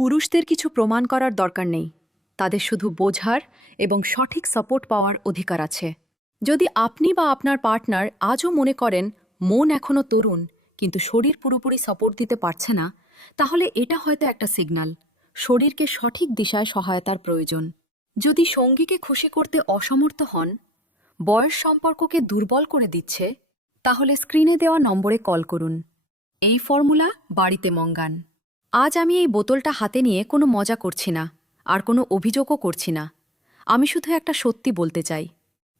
পুরুষদের কিছু প্রমাণ করার দরকার নেই, তাদের শুধু বোঝার এবং সঠিক সাপোর্ট পাওয়ার অধিকার আছে। যদি আপনি বা আপনার পার্টনার আজও মনে করেন মন এখনও তরুণ কিন্তু শরীর পুরোপুরি সাপোর্ট দিতে পারছে না, তাহলে এটা হয়তো একটা সিগন্যাল শরীরকে সঠিক দিশায় সহায়তার প্রয়োজন। যদি সঙ্গীকে খুশি করতে অসমর্থ হন, বয়স সম্পর্ককে দুর্বল করে দিচ্ছে, তাহলে স্ক্রিনে দেওয়া নম্বরে কল করুন। এই ফর্মুলা বাড়িতে মঙ্গান। আজ আমি এই বোতলটা হাতে নিয়ে কোনো মজা করছি না, আর কোনো অভিযোগও করছি না। আমি শুধু একটা সত্যি বলতে চাই।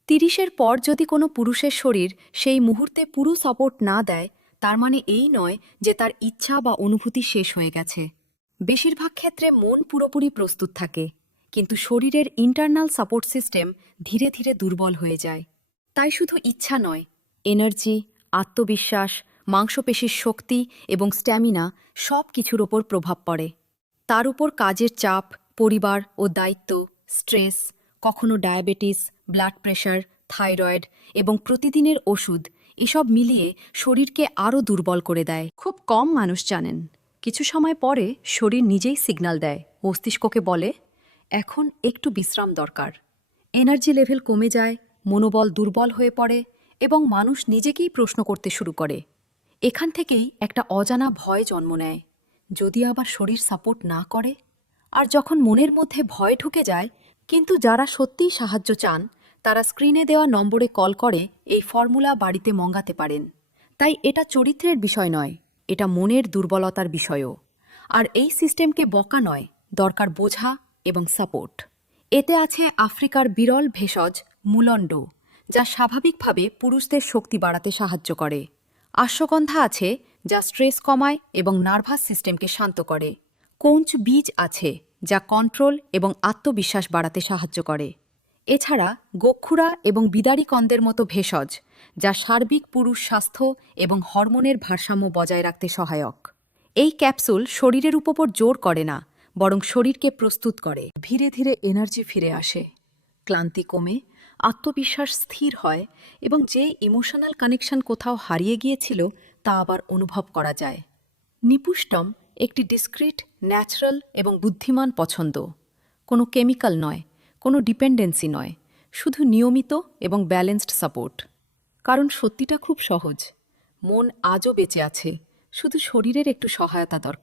৩০-এর পর যদি কোনো পুরুষের শরীর সেই মুহূর্তে পুরো সাপোর্ট না দেয়, তার মানে এই নয় যে তার ইচ্ছা বা অনুভূতি শেষ হয়ে গেছে। বেশিরভাগ ক্ষেত্রে মন পুরোপুরি প্রস্তুত থাকে, কিন্তু শরীরের ইন্টারনাল সাপোর্ট সিস্টেম ধীরে ধীরে দুর্বল হয়ে যায়। তাই শুধু ইচ্ছা নয়, এনার্জি, আত্মবিশ্বাস, মাংসপেশির শক্তি এবং স্ট্যামিনা সব কিছুর ওপর প্রভাব পড়ে। তার উপর কাজের চাপ, পরিবার ও দায়িত্ব, স্ট্রেস, কখনো ডায়াবেটিস, ব্লাড প্রেশার, থাইরয়েড এবং প্রতিদিনের ওষুধ, এসব মিলিয়ে শরীরকে আরও দুর্বল করে দেয়। খুব কম মানুষ জানেন, কিছু সময় পরে শরীর নিজেই সিগন্যাল দেয়, মস্তিষ্ককে বলে এখন একটু বিশ্রাম দরকার। এনার্জি লেভেল কমে যায়, মনোবল দুর্বল হয়ে পড়ে এবং মানুষ নিজেকেই প্রশ্ন করতে শুরু করে। এখান থেকেই একটা অজানা ভয় জন্ম নেয়, যদি আবার শরীর সাপোর্ট না করে। আর যখন মনের মধ্যে ভয় ঢুকে যায়, কিন্তু যারা সত্যিই সাহায্য চান, তারা স্ক্রিনে দেওয়া নম্বরে কল করে এই ফর্মুলা বাড়িতে মঙ্গাতে পারেন। তাই এটা চরিত্রের বিষয় নয়, এটা মনের দুর্বলতার বিষয়ও। আর এই সিস্টেমকে বকা নয়, দরকার বোঝা এবং সাপোর্ট। এতে আছে আফ্রিকার বিরল ভেষজ মুলন্ড, যা স্বাভাবিকভাবে পুরুষদের শক্তি বাড়াতে সাহায্য করে। অশ্বগন্ধা আছে, যা স্ট্রেস কমায় এবং নার্ভাস সিস্টেমকে শান্ত করে। কোঞ্চ বীজ আছে, যা কন্ট্রোল এবং আত্মবিশ্বাস বাড়াতে সাহায্য করে। এছাড়া গোক্ষুরা এবং বিদারি কন্দের মতো ভেষজ, যা সার্বিক পুরুষ স্বাস্থ্য এবং হরমোনের ভারসাম্য বজায় রাখতে সহায়ক। এই ক্যাপসুল শরীরের উপর জোর করে না, বরং শরীরকে প্রস্তুত করে। ধীরে ধীরে এনার্জি ফিরে আসে, ক্লান্তি কমে, আত্মবিশ্বাস স্থির হয় এবং যে ইমোশনাল কানেকশন কোথাও হারিয়ে গিয়েছিল তা আবার অনুভব করা যায়। নিপুষ্টম একটি ডিসক্রিট, ন্যাচারাল এবং বুদ্ধিমান পছন্দ। কোনো কেমিক্যাল নয়, কোনো ডিপেন্ডেন্সি নয়, শুধু নিয়মিত এবং ব্যালেন্সড সাপোর্ট। কারণ সত্যিটা খুব সহজ, মন আজও বেঁচে আছে, শুধু শরীরের একটু সহায়তা দরকার।